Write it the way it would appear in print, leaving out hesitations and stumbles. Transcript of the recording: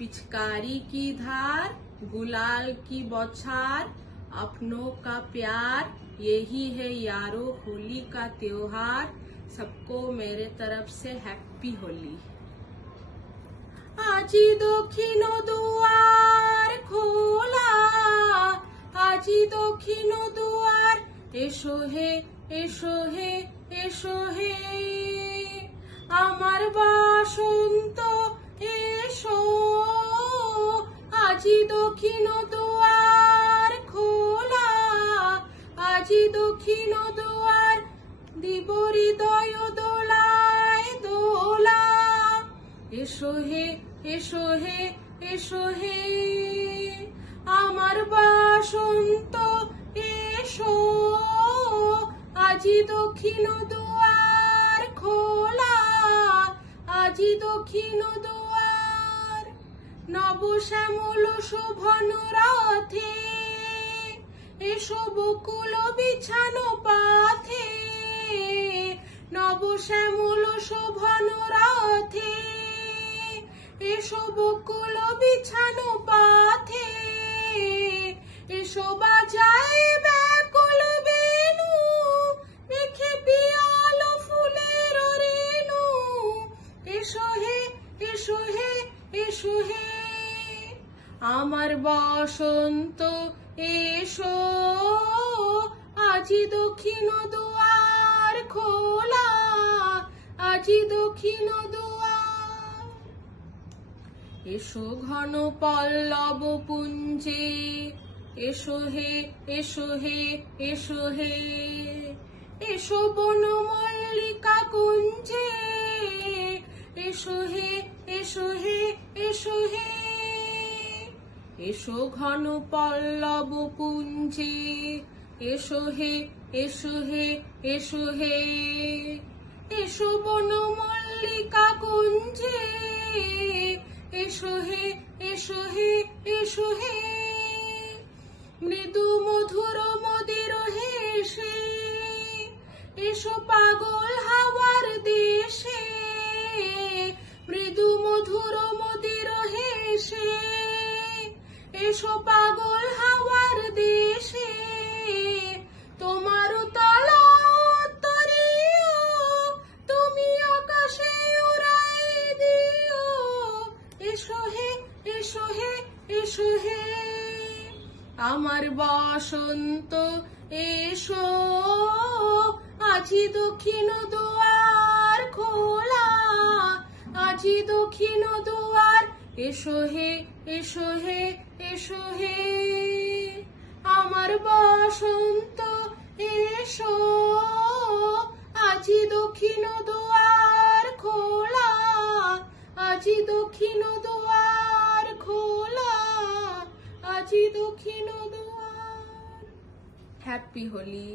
पिचकारी की धार, गुलाल की बौछार, अपनों का प्यार, यही है यारो होली का त्योहार। सबको मेरे तरफ से हैप्पी होली। আজি দক্ষিণ দুয়ার খোলা, আজি দক্ষিণ দুয়ার, এসো হে এসো হে এসো হে, আমার বাসন্ত এসো। আজি দক্ষিণ দুয়ার খোলা, আজি দক্ষিণ দুয়ার, দিব হৃদয় দোলায় দোলা। এসো হে এসো হে এসো হে, আমার বাসন্ত এসো। আজি দক্ষিণ দুয়ার খোলা, আজি দক্ষিণ দুয়ার, নব শ্যামল শোভন রথে, এসো বকুল বিছানো পাথে। নব শ্যামল শোভন রথে, এসো বকুল বিছানো পাথে। এসো বাজায় ব্যাকুল বেণু, মেখে পিয়াল ফুলের রেণু। এসো হে এসো হে এসো হে, আমার বসন্ত এসো। আজি দক্ষিণ দুয়ার খোলা, আজি দক্ষিণ দুয়ার। এসো ঘন পল্লব পুঞ্জে, এসো হে এসো হে এসো হে, এসো বন মল্লিকা কুঞ্জে। এসো হে এসো হে এসো হে, এসো ঘন পল্লব পুঞ্জে, এসো হে এসো হে এসো হে, এসো বন মল্লিকা কুঞ্জে। এসো হে এসো হে এসো হে, মৃদু মধুর মদির হেসে, এসো পাগল হাওয়ার দেশে। মৃদু মধুর মদির হেসে, এসো পাগল হাওয়ার দেশে। তোমার তলা তরিও, তুমি আকাশে উড়াই দিও। এসো হে এসো হে এসো হে, আমার বসন্ত এসো। আজি দক্ষিণ দুয়ার খোলা, আজি দক্ষিণ দুয়ার, এসো হে এসো হে এসো হে, আমার বসন্ত এসো। আজি দক্ষিণ দুয়ার খোলা, আজি দক্ষিণ দুয়ার খোলা, আজি দক্ষিণ দুয়ার। হ্যাপি হোলি।